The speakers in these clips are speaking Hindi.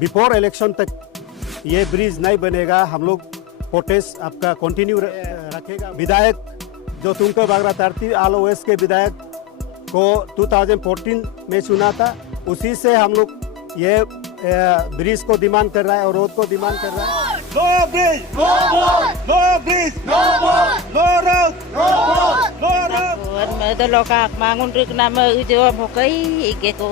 बिफोर इलेक्शन तक ये ब्रिज नहीं बनेगा, हम लोग प्रोटेस्ट आपका कंटिन्यू रखेगा। विधायक जो तुमको बागरा तरती आल ओएस के विधायक को 2014 में चुना था, उसी से हम लोग ये ब्रिज को डिमांड कर रहा है और रोड को डिमांड कर रहा है। No bridge, no road, no bridge, no road, no road, no road, no road. Mereka lokak mangun rik nama ujo mokai igeko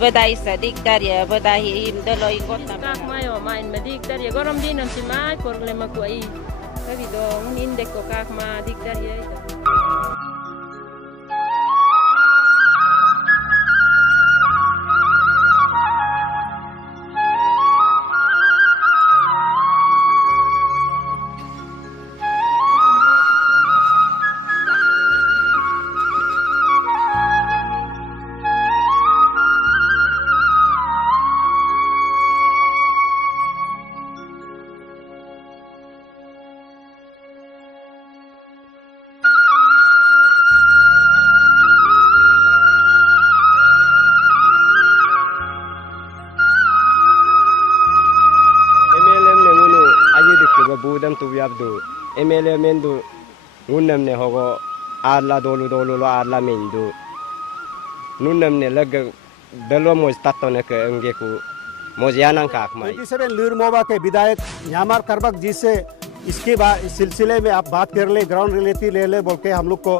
badai sadik daria badai im dalo ingot nama. Kak mai o main medik daria gorom di nanti mai problema kuai. Kali dong indek ko kak ma dik daria itu. budam tu biabdu MLA mendu nunam ne hogo arla dolu lo arla mendu nunam ne lag dalo moj tatone ke engeku मोजियाना का आखमाई 27 लूरमोबा के विधायक न्यामार करबक जी से इसके सिलसिले में आप बात कर ले, ग्राउंड रिलेटिव ले ले बोल के हम लोग को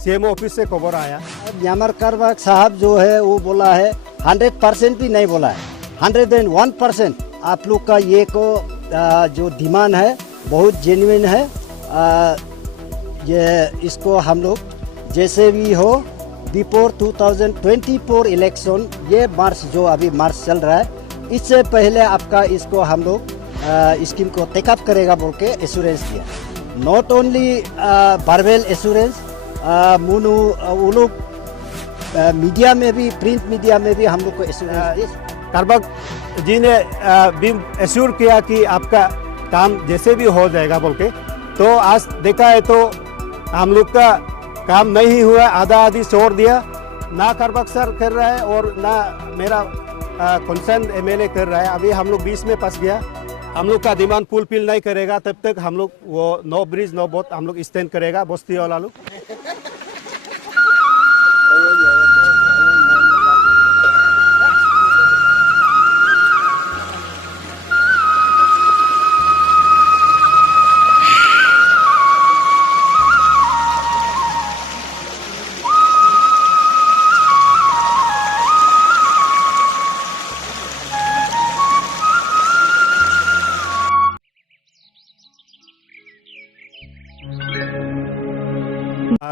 सीएमओ ऑफिस से खबर आया। न्यामार करबक साहब जो है वो बोला है 100% भी नहीं बोला है, 101% आप लोग का ये को जो डिमांड है बहुत जेन्युइन है। ये इसको हम लोग जैसे भी हो बिफोर 2024 इलेक्शन, ये मार्च जो अभी मार्च चल रहा है, इससे पहले आपका इसको हम लोग स्कीम को टेकअप करेगा बोल के एश्योरेंस दिया। नॉट ओनली वर्बल एश्योरेंस, मुनु वो लोग मीडिया में भी, प्रिंट मीडिया में भी हम लोग को एश्योरेंस दिया। करबक जी ने भी एश्योर किया कि आपका काम जैसे भी हो जाएगा बोल के। तो आज देखा है तो हम लोग का काम नहीं हुआ, आधा आधी छोड़ दिया। ना करबक सर कर रहा है और ना मेरा कंसर्न एमएलए कर रहा है। अभी हम लोग बीच में फंस गया। हम लोग का डिमांड फुलफिल नहीं करेगा तब तक हम लोग वो नो ब्रिज नो बोट हम लोग स्टैंड करेगा बस्ती वाला लोग।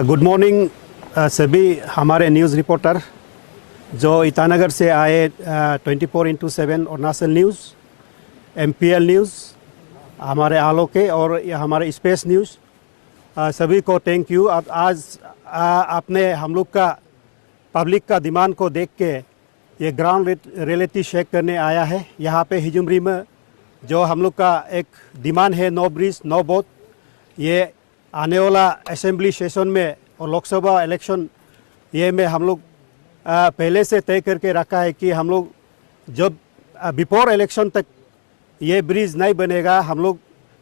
गुड मॉर्निंग सभी हमारे न्यूज़ रिपोर्टर जो ईटानगर से आए 24/7 और नेशनल न्यूज़, MPL न्यूज़, हमारे आलो के और हमारे स्पेस न्यूज़, सभी को थैंक यू। अब आज आपने हम लोग का पब्लिक का डिमांड को देख के ये ग्राउंड रियलिटी चेक करने आया है। यहाँ पे हिजुमरी में जो हम लोग का एक डिमांड है नो ब्रिज नो बोट, ये आने वाला असेंबली सेशन में और लोकसभा इलेक्शन ये में हम लोग पहले से तय करके रखा है कि हम लोग जब बिफोर इलेक्शन तक ये ब्रिज नहीं बनेगा, हम लोग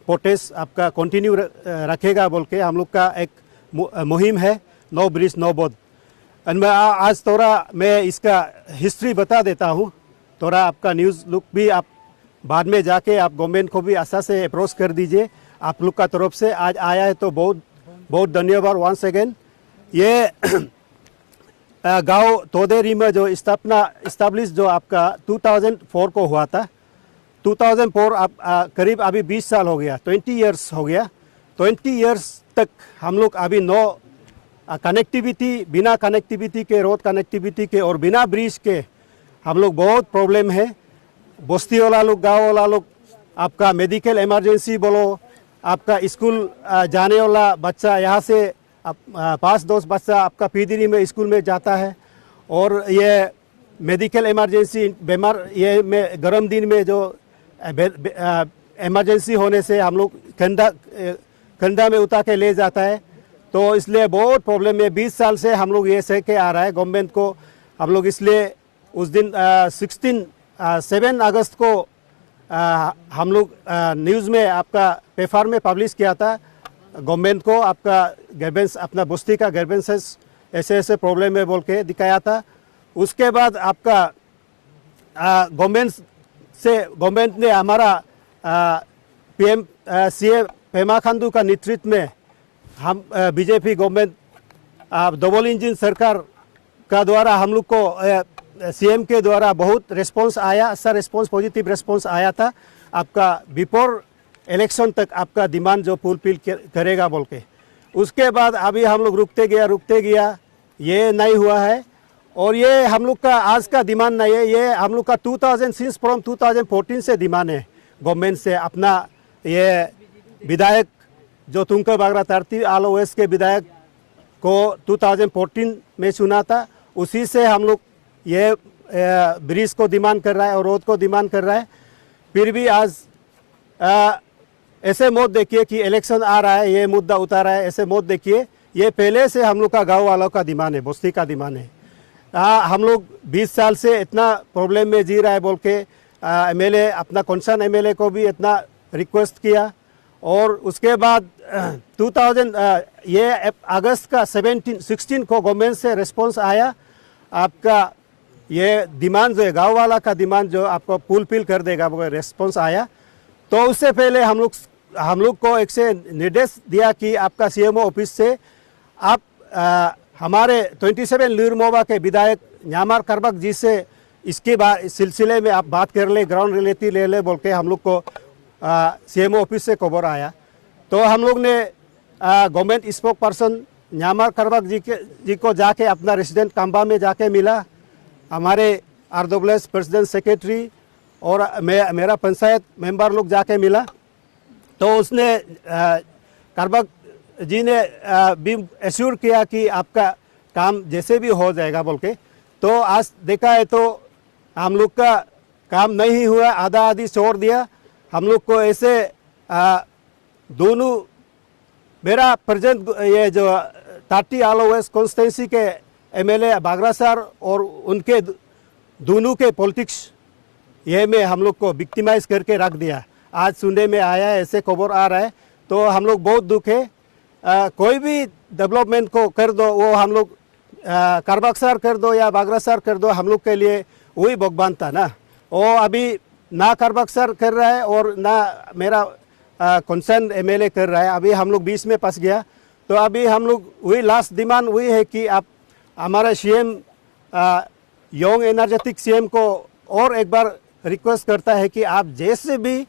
प्रोटेस्ट आपका कंटिन्यू रखेगा बोल के हम लोग का एक मुहिम है नो ब्रिज नो बोट। मैं आज थोड़ा मैं इसका हिस्ट्री बता देता हूँ, थोड़ा आपका न्यूज़ लुक भी आप बाद में जाके आप गवर्नमेंट को भी आशा से अप्रोच कर दीजिए। आप लोग का तरफ से आज आया है तो बहुत बहुत धन्यवाद वंस अगेन। ये गांव तोदेरी में जो इस्टेब्लिश जो आपका 2004 को हुआ था, 2004 आप करीब अभी 20 साल हो गया, 20 इयर्स हो गया। 20 इयर्स तक हम लोग अभी नो कनेक्टिविटी, बिना कनेक्टिविटी के, रोड कनेक्टिविटी के और बिना ब्रिज के हम लोग बहुत प्रॉब्लम है। बस्ती वाला लोग, गाँव वाला लोग, आपका मेडिकल इमरजेंसी बोलो, आपका स्कूल जाने वाला बच्चा यहाँ से 5-10 बच्चा आपका पीदिरी में स्कूल में जाता है। और ये मेडिकल इमरजेंसी बीमार ये में गर्म दिन में जो इमरजेंसी होने से हम लोग कंधा में उतार के ले जाता है। तो इसलिए बहुत प्रॉब्लम है। 20 साल से हम लोग ये सह के आ रहा है गवर्नमेंट को। हम लोग इसलिए उस दिन 16 7 अगस्त को हम लोग न्यूज़ में आपका पेपर में पब्लिश किया था। गवर्नमेंट को आपका गर्बेंस अपना बस्ती का गर्बेंसेस ऐसे ऐसे प्रॉब्लम है बोल के दिखाया था। उसके बाद आपका गवर्नमेंट ने हमारा PM CM पेमा खांडू का नेतृत्व में हम बीजेपी गवर्नमेंट डबल इंजन सरकार का द्वारा हम लोग को CM के द्वारा बहुत रिस्पांस आया, अच्छा रिस्पांस, पॉजिटिव रिस्पांस आया था। आपका बिफोर इलेक्शन तक आपका डिमांड जो फुलफिल करेगा बोल के। उसके बाद अभी हम लोग रुकते गया, ये नहीं हुआ है। और ये हम लोग का आज का डिमांड नहीं है, ये हम लोग का 2014 से डिमांड है गवर्नमेंट से। अपना ये विधायक जो तुंका बागरा तारती आलो वेस्ट के विधायक को 2014 में चुना था, उसी से हम लोग ये ब्रिज को डिमांड कर रहा है और रोड को डिमांड कर रहा है। फिर भी आज ऐसे मत देखिए कि इलेक्शन आ रहा है, ये मुद्दा उतारा है, ऐसे मत देखिए। ये पहले से हम लोग का गांव वालों का डिमांड है, बस्ती का डिमांड है। हम लोग 20 साल से इतना प्रॉब्लम में जी रहा है बोल के MLA अपना कंसर्न MLA को भी इतना रिक्वेस्ट किया। और उसके बाद 2000 अगस्त का 16 को गवर्नमेंट से रिस्पांस आया। आपका ये डिमांड जो है गाँव वाला का डिमांड जो आपको फुलफिल कर देगा वो रिस्पांस आया। तो उससे पहले हम लोग को एक से निर्देश दिया कि आपका CMO ऑफिस से आप हमारे 27 लीरमोबा के विधायक न्यामार करबक जी से इसके सिलसिले में आप बात कर ले, ग्राउंड रियलिटी ले ले बोल के हम लोग को CMO ऑफिस से खबर आया। तो हम लोग ने गवर्नमेंट स्पोक पर्सन न्यामार करबक जी को जाके अपना रेसिडेंट काम्बा में जाके मिला। हमारे RWS प्रेसिडेंट सेक्रेटरी और मेरा पंचायत मेंबर लोग जाके मिला। तो उसने करबक जी ने भी एश्योर किया कि आपका काम जैसे भी हो जाएगा बोल के। तो आज देखा है तो हम लोग का काम नहीं हुआ, आधा आधी छोड़ दिया। हम लोग को ऐसे दोनों मेरा प्रेजेंट ये जो 30 आलो वेस्ट कॉन्स्टिट्यूंसी के MLA बागरा सर और उनके दोनों के पॉलिटिक्स ये में हम लोग को विक्टिमाइज करके रख दिया। आज सुनने में आया है, ऐसे खबर आ रहा है। तो हम लोग बहुत दुख है। कोई भी डेवलपमेंट को कर दो, वो हम लोग करबक सर कर दो या बागरा सर कर दो, हम लोग के लिए वही भगवान था ना। वो अभी ना करबक सर कर रहा है और ना मेरा कंसर्न MLA कर रहा है। अभी हम लोग बीच में फंस गया। तो अभी हम लोग वही लास्ट डिमांड वही है कि आप हमारा CM यंग एनर्जेटिक CM को और एक बार रिक्वेस्ट करता है कि आप जैसे भी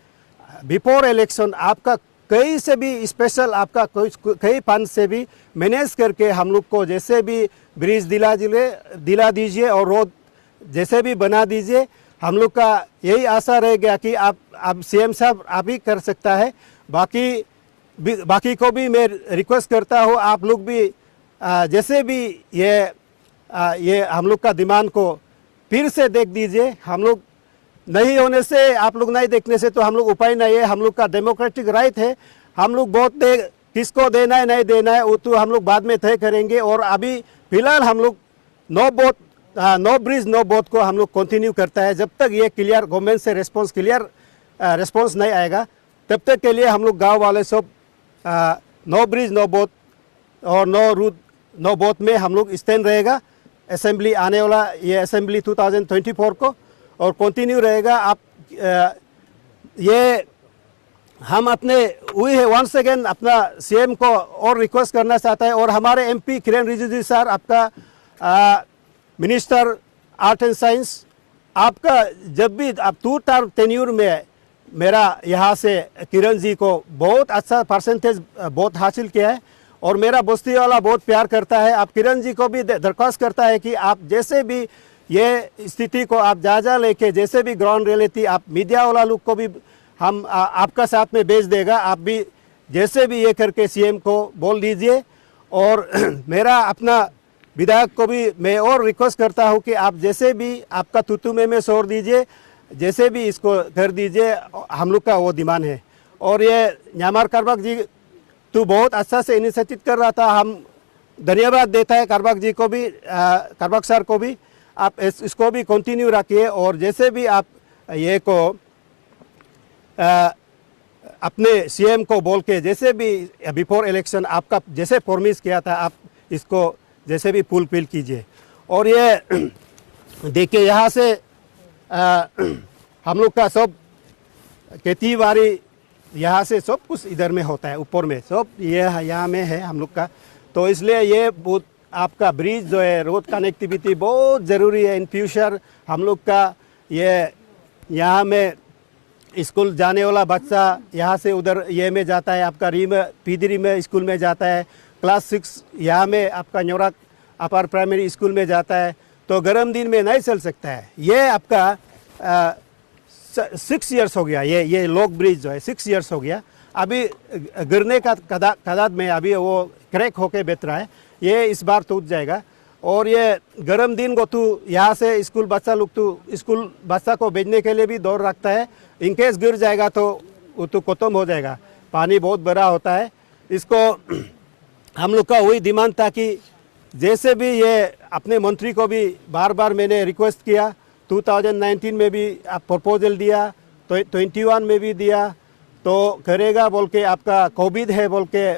बिफोर इलेक्शन आपका कहीं से भी स्पेशल आपका कई फंड से भी मैनेज करके हम लोग को जैसे भी ब्रिज दिला दीजिए और रोड जैसे भी बना दीजिए। हम लोग का यही आशा रह गया कि आप CM साहब आप ही कर सकता है। बाकी को भी मैं रिक्वेस्ट करता हूँ, आप लोग भी जैसे भी ये हम लोग का डिमांड को फिर से देख दीजिए। हम लोग नहीं होने से, आप लोग नहीं देखने से तो हम लोग उपाय नहीं है। हम लोग का डेमोक्रेटिक राइट है। हम लोग वोट दे, किसको देना है नहीं देना है वो तो हम लोग बाद में तय करेंगे। और अभी फिलहाल हम लोग नो ब्रिज नो वोट को हम लोग कंटिन्यू करता है। जब तक ये क्लियर गवर्नमेंट से रिस्पॉन्स नहीं आएगा तब तक के लिए हम लोग गाँव वाले सब नो ब्रिज नो वोट और नो रूट नो वोट में हम लोग स्टैंड रहेगा। असेंबली आने वाला ये असेंबली 2024 को और कंटिन्यू रहेगा। आप ये हम अपने वही है वंस अगेन अपना CM को और रिक्वेस्ट करना चाहता है। और हमारे MP किरण रिजिजू सर, आपका मिनिस्टर आर्ट एंड साइंस, आपका जब भी आप 2 टर्म टेन्यूर में मेरा यहाँ से किरण जी को बहुत अच्छा परसेंटेज वोट हासिल किया है और मेरा बस्ती वाला बहुत प्यार करता है। आप किरण जी को भी दरख्वास्त करता है कि आप जैसे भी ये स्थिति को आप जायजा लेके जैसे भी ग्राउंड रियलिटी आप मीडिया वाला लोग को भी हम आपका साथ में भेज देगा। आप भी जैसे भी ये करके CM को बोल दीजिए। और मेरा अपना विधायक को भी मैं और रिक्वेस्ट करता हूँ कि आप जैसे भी आपका तुतु में छोड़ दीजिए, जैसे भी इसको कर दीजिए। हम लोग का वो डिमांड है। और ये न्यामार करबक जी तो बहुत अच्छा से इनिशिएटिव कर रहा था, हम धन्यवाद देता है करबक जी को भी, करबक सर को भी। आप इसको भी कंटिन्यू रखिए और जैसे भी आप ये को अपने सीएम को बोल के जैसे भी बिफोर इलेक्शन आपका जैसे प्रॉमिस किया था आप इसको जैसे भी फुलफिल कीजिए। और ये देखिए यहाँ से हम लोग का सब खेती बाड़ी यहाँ से सब कुछ इधर में होता है, ऊपर में सब ये यहाँ में है हम लोग का। तो इसलिए ये बहुत आपका ब्रिज जो है रोड कनेक्टिविटी बहुत ज़रूरी है इन फ्यूचर। हम लोग का ये यहाँ में स्कूल जाने वाला बच्चा यहाँ से उधर ये में जाता है, आपका पीदरी में स्कूल में जाता है, क्लास 6 यहाँ में आपका न्योराक अपर प्राइमरी स्कूल में जाता है। तो गर्म दिन में नहीं चल सकता है। ये आपका 6 इयर्स हो गया, ये लॉक ब्रिज जो है 6 इयर्स हो गया। अभी गिरने का कदाद में अभी वो क्रैक होके बैठ रहा है, ये इस बार टूट जाएगा। और ये गर्म दिन को तो यहाँ से स्कूल बच्चा लोग तो स्कूल बच्चा को भेजने के लिए भी दौड़ रखता है, इनकेस गिर जाएगा तो वो तो खत्म हो जाएगा, पानी बहुत बड़ा होता है। इसको हम लोग का वही डिमांड था कि जैसे भी ये अपने मंत्री को भी बार बार मैंने रिक्वेस्ट किया, 2019 में भी आप प्रपोजल दिया, तो 21 में भी दिया, तो करेगा बोल के, आपका कोविड है बोल के,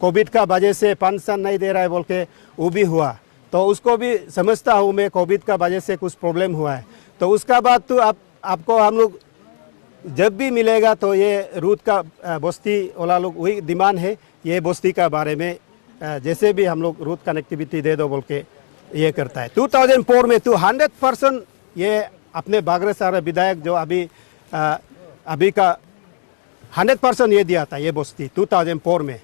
कोविड का वजह से पेंशन नहीं दे रहा है बोल के वो भी हुआ। तो उसको भी समझता हूँ मैं, कोविड का वजह से कुछ प्रॉब्लम हुआ है। तो उसका बाद तो आपको हम लोग जब भी मिलेगा तो ये रूट का बस्ती वाला लोग वही डिमांड है, ये बस्ती का बारे में जैसे भी हम लोग रूट कनेक्टिविटी दे दो बोल के ये करता है। 2004 में तो 100% ये अपने बागरेसारा विधायक जो अभी का 100% ये दिया था ये बस्ती 2004 में।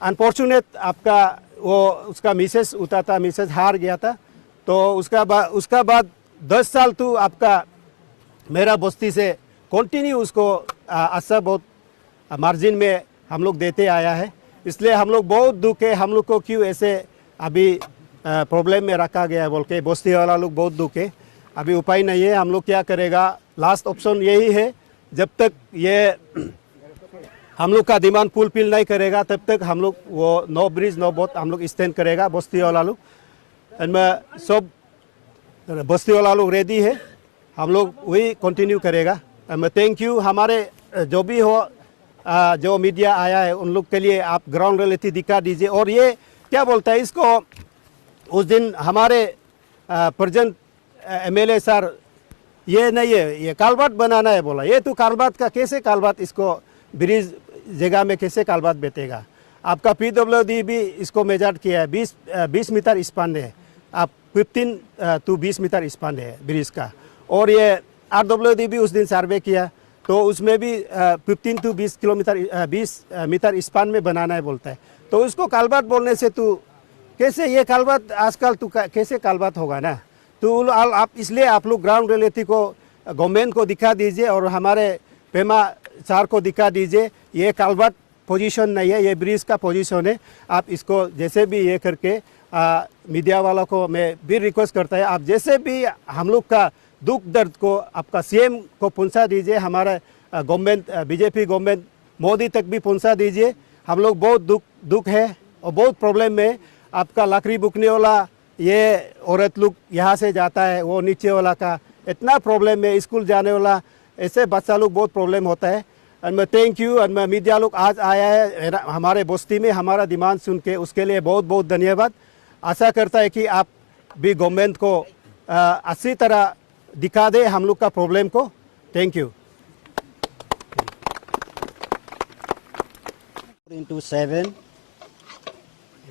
अनफॉर्चुनेट आपका वो उसका मिसेस उता था, मिसेस हार गया था। तो उसका बाद 10 साल तो आपका मेरा बस्ती से कंटिन्यू उसको अच्छा बहुत मार्जिन में हम लोग देते आया है। इसलिए हम लोग बहुत दुख है, हम लोग को क्यों ऐसे अभी प्रॉब्लम में रखा गया है बोल के बस्ती वाला लोग बहुत दुख है। अभी उपाय नहीं है, हम लोग क्या करेगा, लास्ट ऑप्शन यही है, जब तक ये हम लोग का डिमांड फुलफिल नहीं करेगा तब तक हम लोग वो नो ब्रिज नो बोट हम लोग स्टैंड करेगा बस्ती वाला लोग। सब बस्ती वाला लोग रेडी है, हम लोग वही कंटिन्यू करेगा। Thank you. हमारे जो भी हो जो मीडिया आया है उन लोग के लिए आप ग्राउंड रियलिटी दिखा दीजिए। और ये क्या बोलता है इसको, उस दिन हमारे प्रेजेंट एमएलए सर ये नहीं है, ये कालबाट बनाना है बोला। ये तो कालबाट का कैसे कालबाट इसको ब्रिज जगह में कैसे कालबाट बैठेगा। आपका पीडब्ल्यूडी भी इसको मेजर किया है, 20 मीटर स्पान है, आप 15 to 20 मीटर स्पान है ब्रिज का। और ये आरडब्ल्यूडी भी उस दिन सर्वे किया तो उसमें भी 15 to 20 मीटर स्पान में बनाना है बोलता है। तो उसको कालबाट बोलने से तो कैसे ये कालबाट आजकल तो कैसे कालबाट होगा ना। तो आप इसलिए आप लोग ग्राउंड रियलिटी को गवर्नमेंट को दिखा दीजिए और हमारे पेमा सर को दिखा दीजिए, ये कालबाट पोजीशन नहीं है, ये ब्रिज का पोजीशन है। आप इसको जैसे भी ये करके मीडिया वालों को मैं भी रिक्वेस्ट करता है, आप जैसे भी हम लोग का दुख दर्द को आपका सीएम को पहुंचा दीजिए, हमारा गवर्नमेंट बीजेपी गवर्नमेंट मोदी तक भी पहुंचा दीजिए। हम लोग बहुत दुख है और बहुत प्रॉब्लम में। आपका लकड़ी बुकने वाला ये औरत लोग यहाँ से जाता है, वो नीचे वाला का इतना प्रॉब्लम है, स्कूल जाने वाला ऐसे बच्चा लोग बहुत प्रॉब्लम होता है। और मैं थैंक यू, और मैं मीडिया लोग आज आया है हमारे बस्ती में हमारा डिमांड सुन के, उसके लिए बहुत बहुत धन्यवाद। आशा करता है कि आप भी गवर्नमेंट को अच्छी तरह दिखा दे हम लोग का प्रॉब्लम को। Thank you. into 7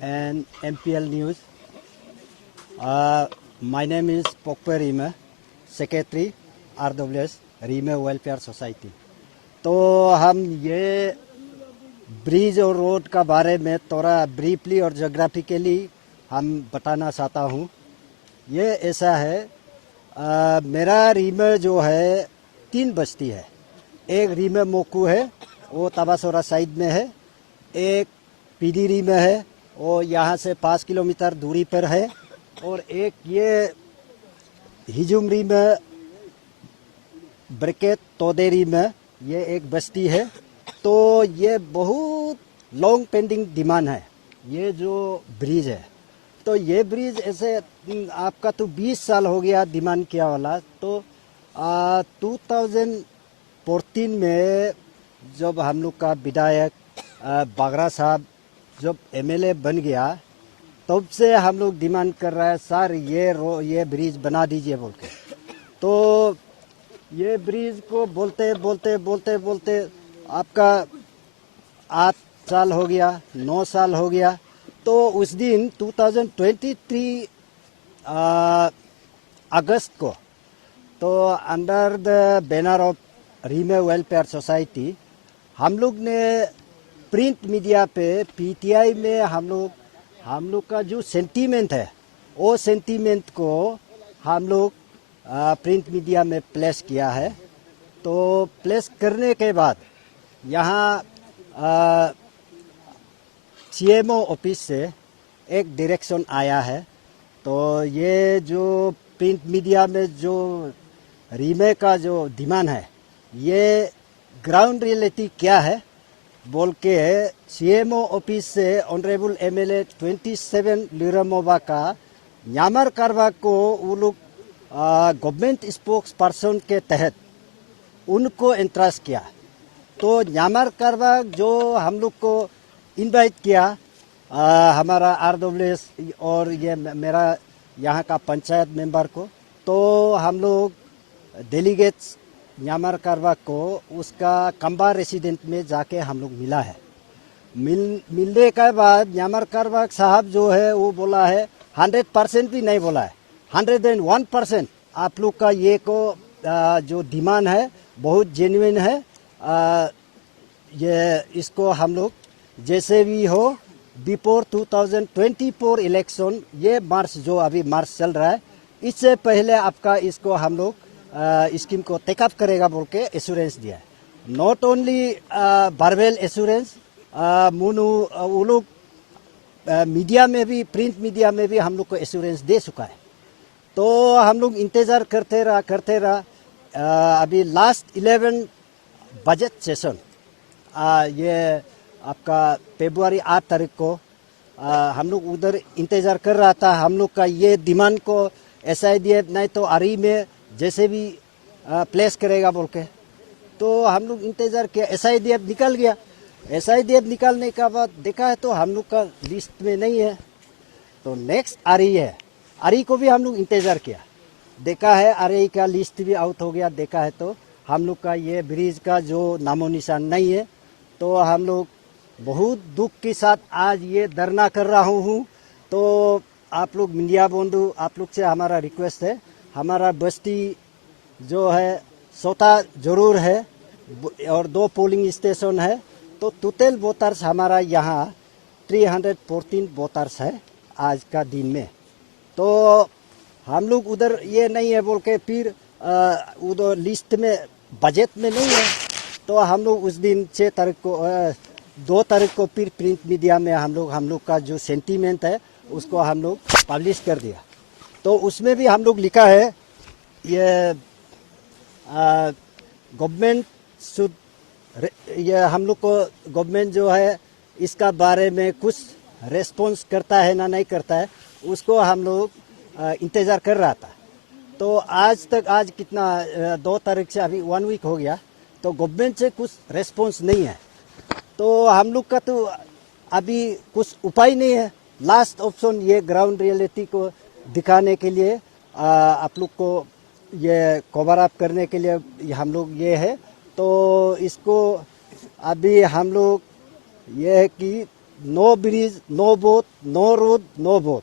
and MPL News. My name is Pokpe Rima, Secretary RWS Rima Welfare Society. तो हम ये ब्रिज और रोड का बारे में थोड़ा ब्रीफली और जोग्राफिकली हम बताना चाहता हूँ। ये ऐसा है, मेरा रीमा जो है 3 बस्ती है। एक रीमा मोकू है, वो तबासोरा साइड में है। एक पीडीरी में है, वो यहाँ से 5 किलोमीटर दूरी पर है। और एक ये हिजुमरी में ब्रिकेट तोदेरी में ये एक बस्ती है। तो ये बहुत लॉन्ग पेंडिंग डिमांड है ये जो ब्रिज है। तो ये ब्रिज ऐसे आपका तो 20 साल हो गया डिमांड किया वाला। तो 2014 में जब हम लोग का विधायक बागरा साहब जब एमएलए बन गया, तब से हम लोग डिमांड कर रहा है सर ये ब्रिज बना दीजिए बोल के। तो ये ब्रिज को बोलते बोलते बोलते बोलते आपका 8 साल हो गया, 9 साल हो गया। तो उस दिन 2023 अगस्त को तो अंडर द बैनर ऑफ रीमे वेलफेयर सोसाइटी हम लोग ने प्रिंट मीडिया पे पीटीआई में हम लोग का जो सेंटीमेंट है वो सेंटीमेंट को हम लोग प्रिंट मीडिया में प्लेस किया है। तो प्लेस करने के बाद यहाँ सीएमओ ऑफिस से एक डायरेक्शन आया है। तो ये जो प्रिंट मीडिया में जो रीमे का जो डिमांड है ये ग्राउंड रियलिटी क्या है बोल के सीएमओ ऑफिस से ऑनरेबल एमएलए 27 लिरमोबा का न्यामर कारवा को वो लोग गवर्नमेंट स्पोक्स पर्सन के तहत उनको इंटरेस्ट किया। तो न्यामर कारवा जो हम लोग को इनवाइट किया, हमारा आरडब्ल्यूएस और ये मेरा यहाँ का पंचायत मेंबर को, तो हम लोग डेलीगेट्स न्यामर कारवा को उसका कंबा रेसिडेंट में जाके हम लोग मिला है। मिलने के बाद न्यामर कारवा साहब जो है वो बोला है 100% भी नहीं बोला है, 101% आप लोग का ये को जो डिमांड है बहुत जेन्युइन है। ये इसको हम लोग जैसे भी हो बिफोर 2024 इलेक्शन, ये मार्च जो अभी मार्च चल रहा है, इससे पहले आपका इसको हम लोग स्कीम को टेकअप करेगा बोल के एश्योरेंस दिया है। नॉट ओनली वर्बल एश्योरेंस, मुनु वो लोग मीडिया में भी, प्रिंट मीडिया में भी हम लोग को एश्योरेंस दे चुका है। तो हम लोग इंतज़ार करते रहा। अभी लास्ट 11 बजट सेशन ये आपका फरवरी 8 तारीख को हम लोग उधर इंतज़ार कर रहा था। हम लोग का ये डिमांड को SIDF नहीं तो आरई में जैसे भी प्लेस करेगा बोल के। तो हम लोग इंतज़ार किया, SIDF निकल गया। SIDF निकालने का बाद देखा है तो हम लोग का लिस्ट में नहीं है। तो नेक्स्ट आरई है, आरई को भी हम लोग इंतज़ार किया, देखा है आरई का लिस्ट भी आउट हो गया। देखा है तो हम लोग का ये ब्रिज का जो नामो निशान नहीं है। तो हम लोग बहुत दुख के साथ आज ये धरना कर रहा हूँ। तो आप लोग मीडिया बंधु, आप लोग से हमारा रिक्वेस्ट है, हमारा बस्ती जो है सोता जरूर है और 2 पोलिंग स्टेशन है। तो टोटल वोटर्स हमारा यहाँ 314 वोटर्स है आज का दिन में। तो हम लोग उधर ये नहीं है बोल के फिर उधर लिस्ट में बजट में नहीं है। तो हम लोग उस दिन 6 तारीख को 2 तारीख को फिर प्रिंट मीडिया में हम लोग का जो सेंटीमेंट है उसको हम लोग पब्लिश कर दिया। तो उसमें भी हम लोग लिखा है ये गवर्नमेंट शुड, ये हम लोग को गवर्नमेंट जो है इसका बारे में कुछ रेस्पॉन्स करता है ना नहीं करता है, उसको हम लोग इंतज़ार कर रहा था। तो आज तक, आज कितना 2 तारीख से अभी 1 वीक हो गया, तो गवर्नमेंट से कुछ रेस्पॉन्स नहीं है। तो हम लोग का तो अभी कुछ उपाय नहीं है। लास्ट ऑप्शन ये ग्राउंड रियलिटी को दिखाने के लिए, आप लोग को ये कवर अप करने के लिए हम लोग ये है। तो इसको अभी हम लोग ये है कि no bridge, no boat, no road, no boat,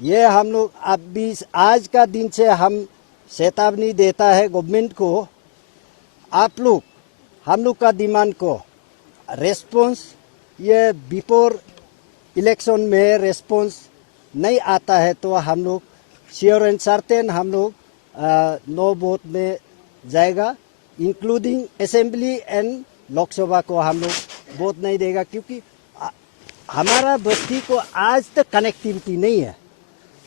ये हम लोग अभी आज का दिन से हम चेतावनी देता है गवर्नमेंट को। आप लोग हम लोग का डिमांड को रेस्पॉन्स, ये बिफोर इलेक्शन में रेस्पॉन्स नहीं आता है तो हम लोग श्योर एंड सर्टेन हम लोग नो वोट में जाएगा, इंक्लूडिंग असेंबली एंड लोकसभा को हम लोग वोट नहीं देगा। क्योंकि हमारा बस्ती को आज तक कनेक्टिविटी नहीं है,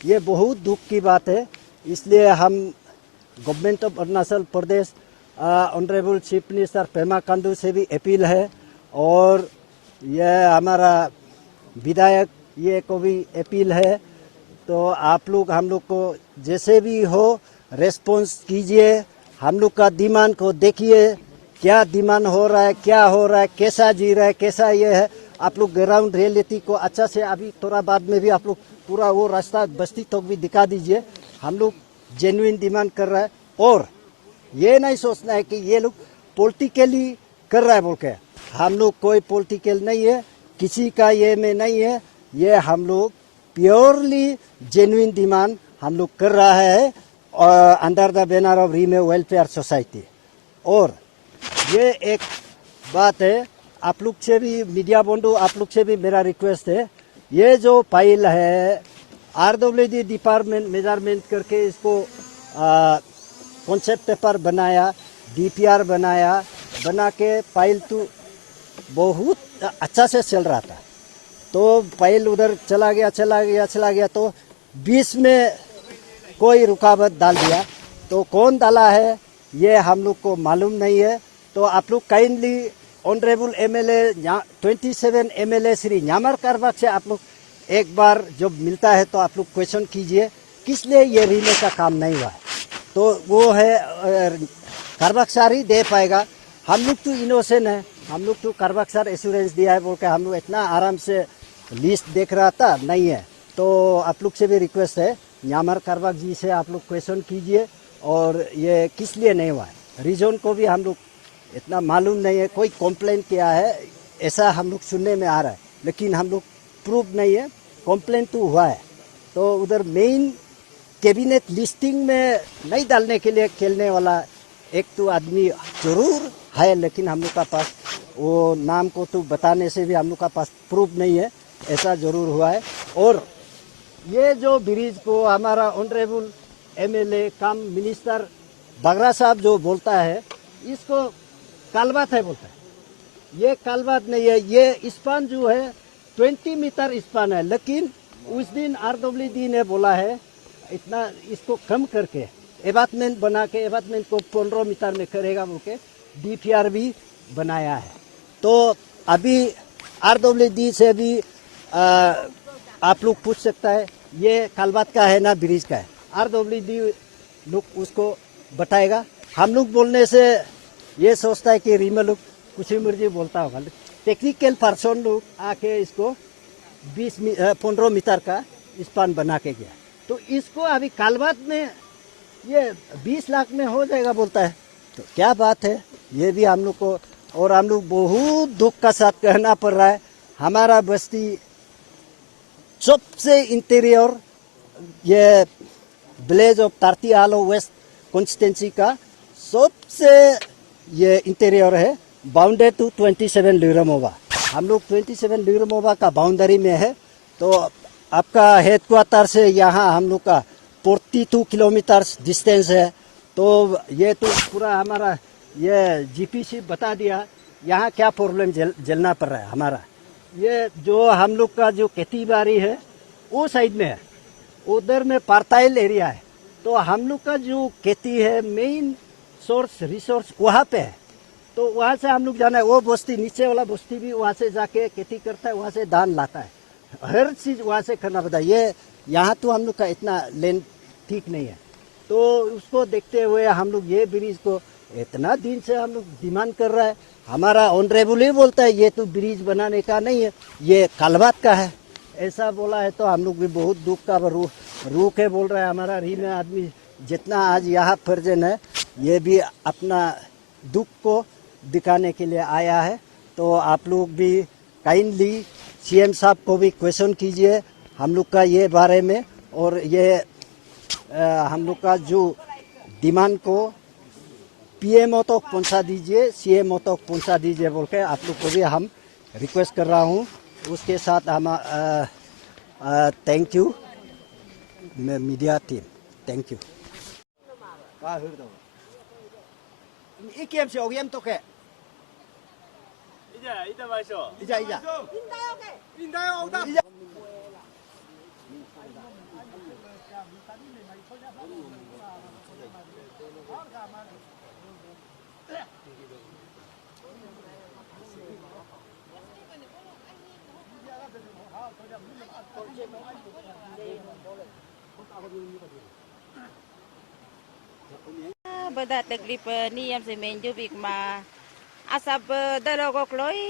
ये बहुत दुख की बात है। इसलिए हम government of Arunachal Pradesh, honourable chief minister Pema Khandu से भी अपील है, और यह हमारा विधायक ये को भी अपील है। तो आप लोग हम लोग को जैसे भी हो रेस्पॉन्स कीजिए हम लोग का डिमांड को देखिए, क्या डिमांड हो रहा है, क्या हो रहा है, कैसा जी रहा है, कैसा ये है। आप लोग ग्राउंड रियलिटी को अच्छा से अभी थोड़ा बाद में भी आप लोग पूरा वो रास्ता बस्ती तक भी दिखा दीजिए। हम लोग जेन्युइन डिमांड कर रहा है और ये नहीं सोचना है कि ये लोग पॉलिटिकली कर रहा है बोल के। हम लोग कोई पॉलिटिकल नहीं है, किसी का ये में नहीं है। ये हम लोग प्योरली जेन्युइन डिमांड हम लोग कर रहा है अंडर द बैनर ऑफ रीमे वेलफेयर सोसाइटी। और ये एक बात है, आप लोग से भी मीडिया बंधु, आप लोग से भी मेरा रिक्वेस्ट है, ये जो फाइल है RWD डिपार्टमेंट मेजरमेंट करके इसको कॉन्सेप्ट पेपर बनाया, DPR बनाया, बना के फाइल तो बहुत अच्छा से चल रहा था। तो फाइल उधर चला गया तो बीच में कोई रुकावट डाल दिया। तो कौन डाला है ये हम लोग को मालूम नहीं है। तो आप लोग kindly honourable MLA 27 MLA Shri Nyamar Karbag से आप लोग एक बार जब मिलता है तो आप लोग क्वेश्चन कीजिए किस लिए ये रीले का काम नहीं हुआ है। तो वो है कारबाग सर ही दे पाएगा। हम लोग तो इनोसेंट है, हम लोग तो कारबाग सर एश्योरेंस दिया है बोल के हम लोग इतना आराम से लिस्ट देख रहा था, नहीं है। तो आप लोग से भी रिक्वेस्ट है, न्यामर कारबाग जी से आप लोग क्वेश्चन कीजिए और ये किस लिए नहीं हुआ है। रीजन को भी हम लोग इतना मालूम नहीं है। कोई कंप्लेंट किया है ऐसा हम लोग सुनने में आ रहा है, लेकिन हम लोग प्रूफ नहीं है। कंप्लेंट तो हुआ है तो उधर मेन कैबिनेट लिस्टिंग में नहीं डालने के लिए खेलने वाला एक तो आदमी जरूर है, लेकिन हम लोग का पास वो नाम को तो बताने से भी हम लोग का पास प्रूफ नहीं है, ऐसा जरूर हुआ है। और ये जो ब्रिज को हमारा ऑनरेबल MLA कम मिनिस्टर बगरा साहब जो बोलता है, इसको कालबात है बोलता है। ये कालबात नहीं है, ये स्पान जो है 20 मीटर स्पान है, लेकिन उस दिन RWD ने बोला है इतना इसको कम करके एबाटमेंट बना के एबाटमेंट को 15 मीटर में करेगा बोल के DPR भी बनाया है। तो अभी RWD से भी आप लोग पूछ सकता है ये कालबात का है ना ब्रिज का है। RWD लोग उसको बताएगा। हम लोग बोलने से ये सोचता है कि रीमा लोग कुछ ही मर्जी बोलता होगा। टेक्निकल पर्सन लोग आके इसको 15 मीटर का स्पान बना के गया। तो इसको अभी कालबात में ये 20 लाख में हो जाएगा बोलता है। तो क्या बात है, ये भी हम लोग को। और हम लोग बहुत दुख का साथ कहना पड़ रहा है, हमारा बस्ती सबसे इंटीरियर ये विलेज ऑफ तारतीआलो वेस्ट कॉन्स्टिट्यूंसी का सबसे ये इंटीरियर है, बाउंडेड टू 27 लिरमोवा। हम लोग 27 लिरमोवा का बाउंड्री में है। तो आपका हेडक्वार्टर से यहाँ हम लोग का 42 किलोमीटर डिस्टेंस है। तो ये तो पूरा हमारा ये GPC बता दिया यहाँ क्या प्रॉब्लम झेलना पड़ रहा है हमारा। ये जो हम लोग का जो खेती बाड़ी है वो साइड में है, उधर में पार्टाइल एरिया है। तो हम लोग का जो खेती है मेन सोर्स रिसोर्स वहाँ पे है। तो वहाँ से हम लोग जाना है, वो बस्ती नीचे वाला बस्ती भी वहाँ से जाके खेती करता है, वहाँ से धान लाता है, हर चीज़ वहाँ से करना पड़ता है। ये यहाँ तो हम लोग का इतना लैंड ठीक नहीं है। तो उसको देखते हुए हम लोग ये ब्रिज को इतना दिन से हम लोग डिमांड कर रहा है। हमारा ऑनरेबल ही बोलता है ये तो ब्रिज बनाने का नहीं है, ये कालबात का है, ऐसा बोला है। तो हम लोग भी बहुत दुख का रूह के बोल रहा है। हमारा री में आदमी जितना आज यहाँ प्रेजेंट है ये भी अपना दुख को दिखाने के लिए आया है। तो आप लोग भी काइंडली CM साहब को भी क्वेश्चन कीजिए हम लोग का ये बारे में, और ये हम लोग का जो डिमांड को PMO तक पहुंचा दीजिए, CMO तक पहुंचा दीजिए बोल के आप लोग को भी हम रिक्वेस्ट कर रहा हूं। उसके साथ हम thank you media team, thank you. beda teklip niam semen jubik ma asap dalogok loi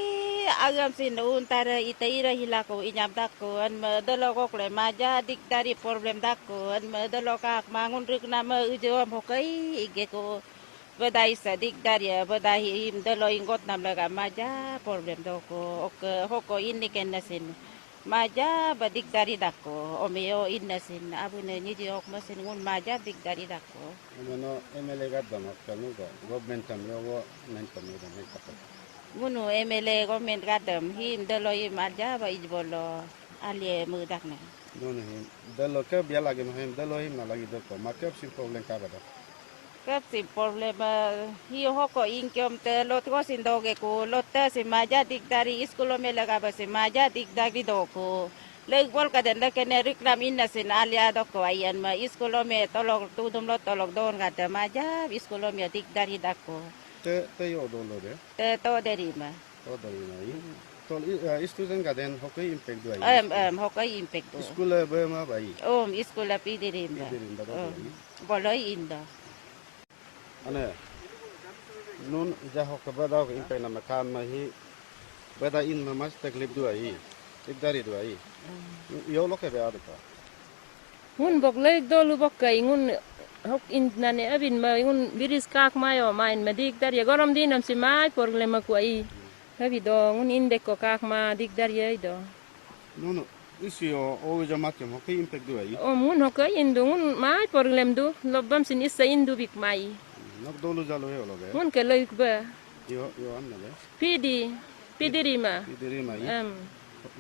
agam sin untara itaira hilako inyam dako an dalogok le maja dik dari problem dako an dalokak mangun rik nama ujom hokai igeko bedai sadik dari bedai im daloi ngot nam laga maja problem doko ok hoko ini kenasin maja badik dari dako omeo inasin abune nyiji ok masin ngun maja dik dari dako Mano MLA gadam akanu ko government tam yo nan tam yo nan kapal. ngunu MLA government gadam him daloi maja ba ijbolo alie mudakne Nono him dalo ke biya lagi mahim dalo him na lagi doko makap sim problem ka bada. kap si problem hi hoko inkom te lot ko sin doge ko lot te si maja dik dari iskulo me laga ba si maja dik dari doko leg bol ka den ke ne reklam inna sin alia doko ayan ma iskulo me tolok tudum lot tolok don ga maja iskulo me dik dari dako Te yo dolo de. te to deri ma To dari na i. Tol student ka den hokai impact do ai. hoko impact do School be ma bai. iskola pidirim Pidirim da do ai. boloi inda Ane nun ja hokka bada ko impact na makan ma hi bada in ma mas taklip do ai. Tik dari do ai. Yo lo ke be adu ka. ngun bok le dolu bok kai ngun hok in nane abin ma ngun biris kak mayo main madik dar ya gorom dinam si mai problema ku ai habi do ngun inde ko kak ma dik dar ya do Nono isi yo o ja matem hokai impact do ai. o ngun hok indu ngun mai problem du lobam sin isa indu bik mai Nak dolo jalo he lo be. ngun ke loik ba Yo anna be. pidi rima Pidiri mai.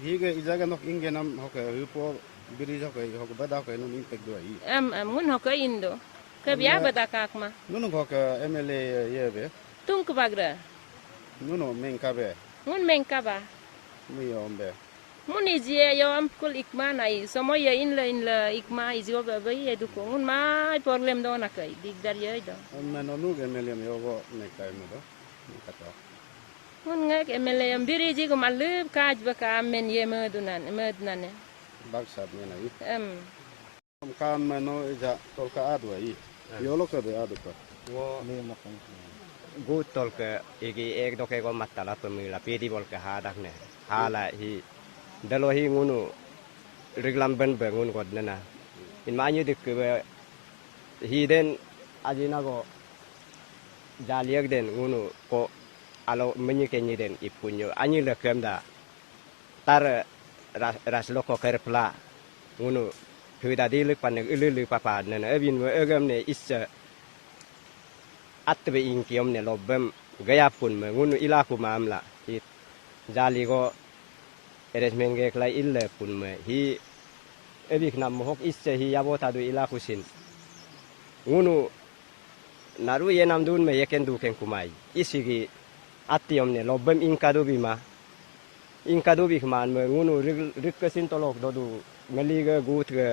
Higa ijaga nok inge nam hoka rupo biri hoka hoka bada hoka nun impact do ai. ngun hok indu ke biya bata kak ma Nuno hoka MLA ye be. tung ke bagra Nuno men ka be. ngun mengka ba Mi ombe. ngun ijie yo am kul ikma nai somo ya inla ikma izio ba ba ye du ko ngun mai problem do na kai dik dar ye do Men onu MLA me yogo nek ta mo do. Kata. ngun ngek emele am biri ji ko malub kaj ba ka men ye medunan Baksa me na i. Kan meno ija tol ka adu ai. Yolo ka be adu ka. wo gut tol ke igi ek do ke go matala pemila pidi bol ke hadak ne hala hi dalo hi ngunu reglam ben be ngun god nana in ma nyu dik ke hi den ajina go jaliak den ngunu ko alo menyi ke nyi den ipunyo anyi le kemda tar ras loko kerpla ngunu hu da di lik pan ulu papa nana ebin we egam ne issa atbe inkiom ne lobem gaya pun me ngunu ilaku mamla hi jali go eresmen ge klai ille pun me hi ebik nam hok isse hi yabota du ilaku sin ngunu naru ye nam dun me yeken du ken kumai isigi atiom ne lobem inkadu bima inkadu bik man me ngunu rikkesin tolok dodu ngali ge gut ge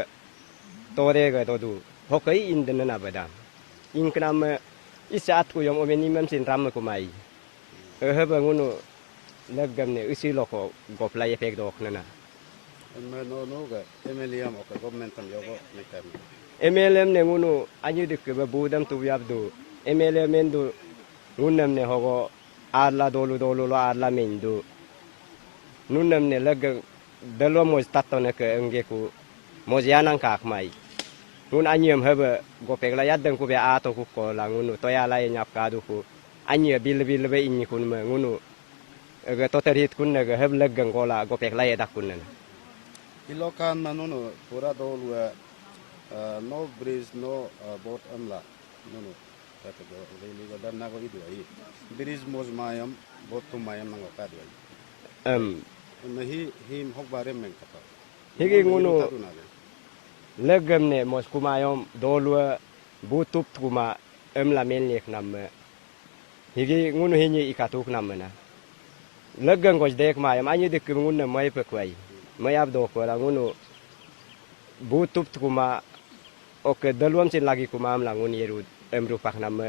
tore ge dodu hokai inden na badam inknam isaat ku yom omeni mem sin ram ku mai heba ngunu legam ne usi loko goplay efek dok nana Men onu ga MLA mo ka government tam yogo nek ta. MLM ne ngunu anyu dik ba budam tu yabdu MLM mendu ngunam ne hogo arla dolu lo arla mendu nunam ne leg dalo mo statone ke engeku mo janang kak mai nun anyem heba gopek la yadang ku be ato ku ko la ngunu to ya la nyap ka du ku anye bil be inni kun me ngunu ga to terhit kun ne ga heb leggang ko la gopek la yadak kun ne Ilokan manono pura dolu no bridge no boat amla nono kata go really go dan nago idu ai bridge mos mayam boat tu mayam nango ka du ai mehi him hok bare men kata higi ngunu legam ne mos kumayom dolua butup kuma la melek nam higi ngunu hinyi ikatuk nam na leggang gos dek mayam anyi dik ngunu mai pe kwai mai abdo ko la ngunu butup kuma oke daluam sin lagi kuma am la ngun yeru emru pak nam